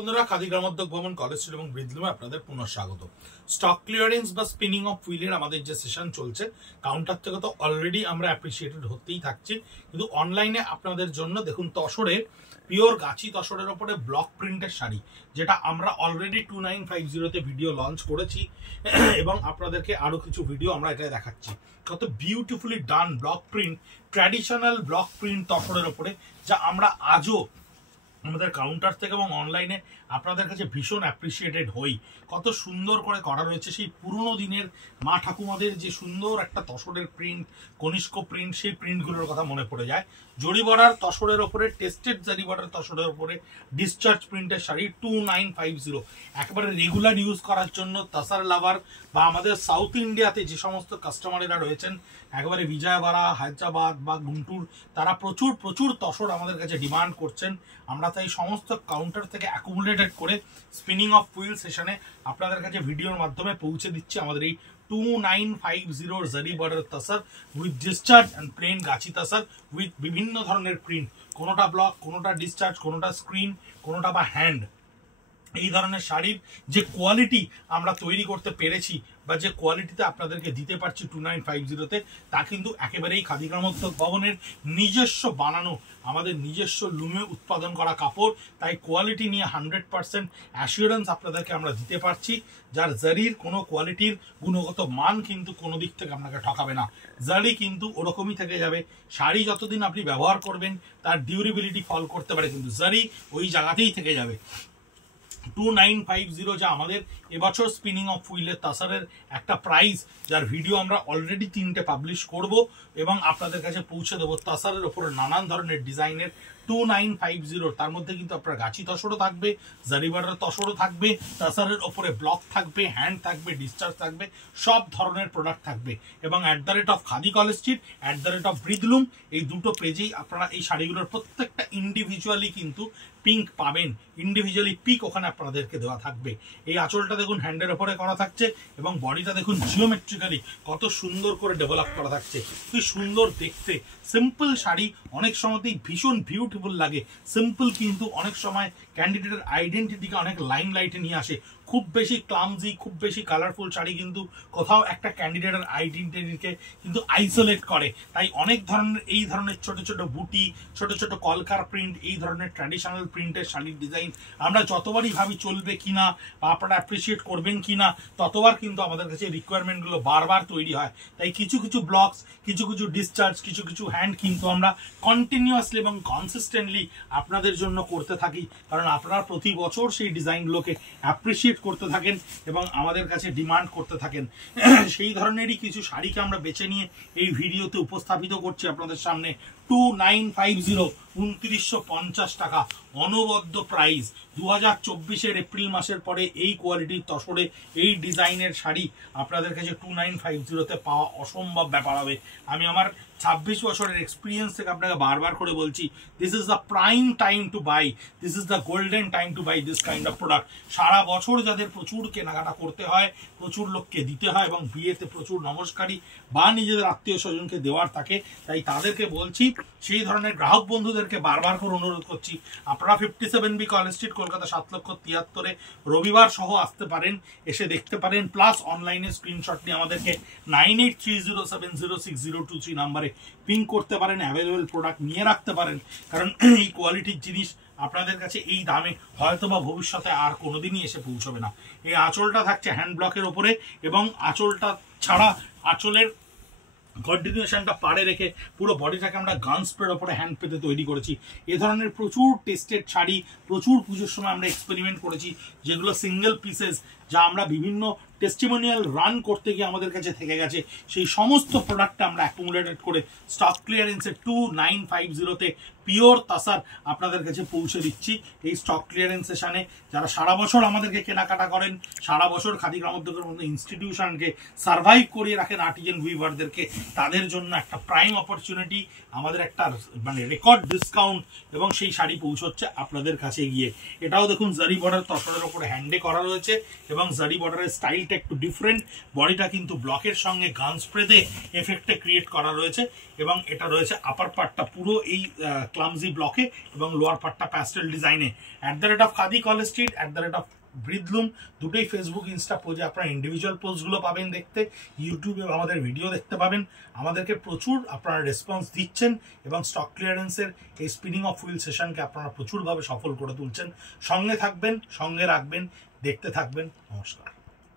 বন্ধুরা, খাদি গ্রামোদ্যোগ ভবন, college street এবং ব্রিজলুমে আপনাদের পুনঃ স্বাগত। স্টক ক্লিয়ারেন্স বা স্পিনিং অফ হুইলের আমাদের যে সেশন চলছে, কাউন্টার থেকে তো অলরেডি আমরা অ্যাপ্রিসিয়েটেড হতেই থাকছি, কিন্তু অনলাইনে আপনাদের জন্য দেখুন তসরে পিওর গাছি তসরের ওপরে ব্লক প্রিন্টের শাড়ি, যেটা আমরা অলরেডি 2950-তে ভিডিও লঞ্চ করেছি এবং আপনাদেরকে আরো কিছু ভিডিও আমরা এটা দেখাচ্ছি। কত beautifully done block print, traditional block print তসরের ওপরে, যা আমরা আজও আমাদের কাউন্টার থেকে এবং অনলাইনে আপনাদের কাছে ভীষণ অ্যাপ্রিসিয়েটেড হই। কত সুন্দর করে করা রয়েছে সেই পুরনো দিনের মা ঠাকুমাদের যে সুন্দর একটা তসরের প্রিন্ট, কনিষ্ক প্রিন্ট, সেই প্রিন্টগুলোর কথা মনে পড়ে যায়। জরি বর্ডার তসরের ওপরে, টেস্টেড জরি বর্ডার তসরের ওপরে ডিসচার্জ প্রিন্টের শাড়ি 2950, একেবারে রেগুলার ইউজ করার জন্য তসর লাভার বা আমাদের সাউথ ইন্ডিয়াতে যে সমস্ত কাস্টমারেরা রয়েছেন, একেবারে বিজয়বাড়া, হায়দ্রাবাদ বা গুন্টুর, তারা প্রচুর প্রচুর তসর আমাদের কাছে ডিমান্ড করছেন। আমরা তাই সমস্ত কাউন্টার থেকে অ্যাকুমুলেটেড করে স্পিনিং অফ হুইল সেশনে আপনাদের কাছে ভিডিওর মাধ্যমে পৌঁছে দিচ্ছি আমাদের এই 2950 জারি border tussar with discharge and plain গাছি তসর উইথ বিভিন্ন ধরনের প্রিন্ট, কোনোটা ব্লক, কোনোটা ডিসচার্জ, কোনোটা স্ক্রিন, কোনোটা বা হ্যান্ড। এই ধরনের শাড়ির যে কোয়ালিটি আমরা তৈরি করতে পেরেছি বা যে কোয়ালিটিতে আপনাদেরকে দিতে পারছি 2950-তে, তা কিন্তু একেবারেই খাদি গ্রামোদ্যোগ ভবনের নিজস্ব বানানো, আমাদের নিজস্ব লুমে উৎপাদন করা কাপড়। তাই কোয়ালিটি নিয়ে 100% অ্যাসিওরেন্স আপনাদেরকে আমরা দিতে পারছি, যার জারির কোনো কোয়ালিটির গুণগত মান কিন্তু কোনো দিক থেকে আপনাকে ঠকাবে না। জারি কিন্তু ওরকমই থেকে যাবে। শাড়ি যতদিন আপনি ব্যবহার করবেন তার ডিউরেবিলিটি ফল করতে পারে, কিন্তু জারি ওই জায়গাতেই থেকে যাবে। 2950 যা আমাদের এবছর স্পিনিং অফ হুইলের তসরের একটা প্রাইস, যার ভিডিও আমরা অলরেডি 3টে পাবলিশ করব এবং আপনাদের কাছে পৌঁছে দেবো। তসরের ওপরে নানান ধরনের ডিজাইনের 2950, তার মধ্যে কিন্তু আপনার গাছি তসরও থাকবে, জারি বর্ডার তসরও থাকবে, তসরের ওপরে ব্লক থাকবে, হ্যান্ড থাকবে, ডিসচার্জ থাকবে, সব ধরনের প্রোডাক্ট থাকবে। এবং @of khadi college street, @of ব্রিজলুম, এই দুটো পেজেই আপনারা এই শাড়িগুলোর প্রত্যেকটা ইন্ডিভিজুয়ালি কিন্তু পিঙ্ক পাবেন, ইন্ডিভিজুয়ালি পিক ওখানে আপনাদেরকে দেওয়া থাকবে। এই আঁচলটা দেখুন হ্যান্ডের ওপরে করা থাকছে এবং বডিটা দেখুন জিওমেট্রিক্যালি কত সুন্দর করে ডেভেলপ করা থাকছে, কি সুন্দর দেখতে। সিম্পল শাড়ি অনেক সময়তেই ভীষণ বিউটিফুল লাগে, সিম্পল কিন্তু অনেক সময় ক্যান্ডিডেটের আইডেন্টিটিকে অনেক লাইমলাইটে নিয়ে আসে। খুব বেশি ক্লামজি, খুব বেশি কালারফুল শাড়ি কিন্তু কোথাও একটা ক্যান্ডিডেটের আইডেন্টিটিকে কিন্তু আইসোলেট করে। তাই অনেক ধরনের এই ধরনের ছোট ছোট বুটি, ছোট ছোট কলকার প্রিন্ট, এই ধরনের ট্র্যাডিশনাল প্রিন্টের শাড়ির ডিজাইন আমরা যতবারই ভাবি চলবে কিনা বা আপনারা অ্যাপ্রিসিয়েট করবেন কিনা, ততবার কিন্তু আমাদের কাছে রিকোয়ারমেন্টগুলো বারবার তৈরি হয়। তাই কিছু কিছু ব্লকস, কিছু কিছু ডিসচার্জ, কিছু কিছু হ্যান্ড কিন্তু আমরা কন্টিনিউয়াসলি এবং কনসিস্টেন্টলি আপনাদের জন্য করতে থাকি, কারণ আপনারা প্রতি বছর সেই ডিজাইনগুলোকে অ্যাপ্রিসিয়েট করতে থাকেন এবং আমাদের কাছে ডিমান্ড করতে থাকেন। সেই ধরনেরই কিছু শাড়িকে আমরা বেছে নিয়ে এই ভিডিওতে উপস্থাপিত করছি আপনাদের সামনে। 2950, 2950 টাকা অনবদ্য প্রাইস। 2024-এর এপ্রিল মাসের পরে এই কোয়ালিটির তসরে এই ডিজাইনের শাড়ি আপনাদের কাছে 2950-তে পাওয়া অসম্ভব ব্যাপার হবে। আমি আমার 26 বছরের এক্সপিরিয়েন্স থেকে আপনাকে বারবার করে বলছি, this is the prime time to buy, this is the golden time to buy this kind of product. সারা বছর যাদের প্রচুর কেনাকাটা করতে হয়, প্রচুর লোককে দিতে হয় এবং বিয়েতে প্রচুর নমস্কারী বা নিজেদের আত্মীয় স্বজনকে দেওয়ার থাকে, তাই তাদেরকে বলছি, সেই ধরনের গ্রাহক বন্ধুদেরকে বারবার করে অনুরোধ করছি, আপনারা 57B কলেজ স্ট্রিট, কলকাতা 7,73,000 রবিবার সহ আসতে পারেন, এসে দেখতে পারেন। প্লাস অনলাইনে স্ক্রিনশট নিয়ে আমাদেরকে 9830706023 নাম্বারে পিং করতে পারেন, অ্যাভেলেবেল প্রোডাক্ট নিয়ে রাখতে পারেন, কারণ এই কোয়ালিটির জিনিস আপনাদের কাছে এই দামে হয়তো বা ভবিষ্যতে আর কোনোদিনই এসে পৌঁছবে না। এই আঁচলটা থাকছে হ্যান্ড ব্লকের ওপরে এবং আঁচলটা ছাড়া আঁচলের কন্টিনিউশনটা পাড়ে রেখে পুরো বডিটাকে আমরা গান স্প্রের ওপরে হ্যান্ড পেতে তৈরি করেছি। এ ধরনের প্রচুর টেস্টেড শাড়ি প্রচুর পুজোর সময় আমরা এক্সপেরিমেন্ট করেছি, যেগুলো সিঙ্গেল পিসেস, যা আমরা বিভিন্ন টেস্টিমোনিয়াল রান করতে গিয়ে আমাদের কাছে থেকে গেছে, সেই সমস্ত প্রোডাক্টটা আমরা অ্যাকুমুলেটেড করে স্টক ক্লিয়ারেন্সে 2950-তে পিওর তসর আপনাদের কাছে পৌঁছে দিচ্ছি। এই স্টক ক্লিয়ারেন্স সেশনে যারা সারা বছর আমাদেরকে কেনাকাটা করেন, সারা বছর খাদি গ্রামোদ্যোগের মতো ইনস্টিটিউশনকে সার্ভাইভ করিয়ে রাখেন আর্টিজান উইভারদেরকে, তাদের জন্য একটা প্রাইম অপরচুনিটি, আমাদের একটা মানে রেকর্ড ডিসকাউন্ট এবং সেই শাড়ি পৌঁছচ্ছে আপনাদের কাছে গিয়ে। এটাও দেখুন জারি বর্ডার তসরের ওপরে হ্যান্ডে করা রয়েছে এবং জারি বর্ডারের স্টাইল বডিটা একটু ডিফারেন্ট, বডিটা কিন্তু ব্লকের সঙ্গে গান স্প্রেতে এফেক্টে ক্রিয়েট করা রয়েছে এবং এটা রয়েছে আপার পার্টটা পুরো এই ক্লামজি ব্লকে এবং লোয়ার পার্টটা প্যাস্টেল ডিজাইনে। @খাদি কলেজ স্ট্রিট, ব্রিদলুম, দুটোই ফেসবুক ইনস্টা পেজে আপনারা ইন্ডিভিজুয়াল পোস্টগুলো পাবেন দেখতে, ইউটিউবে আমাদের ভিডিও দেখতে পাবেন। আমাদেরকে প্রচুর আপনারা রেসপন্স দিচ্ছেন এবং স্টক ক্লিয়ারেন্সের এই স্পিনিং অফ হুইল সেশনকে আপনারা প্রচুরভাবে সফল করে তুলছেন। সঙ্গে থাকবেন, সঙ্গে রাখবেন, দেখতে থাকবেন। নমস্কার।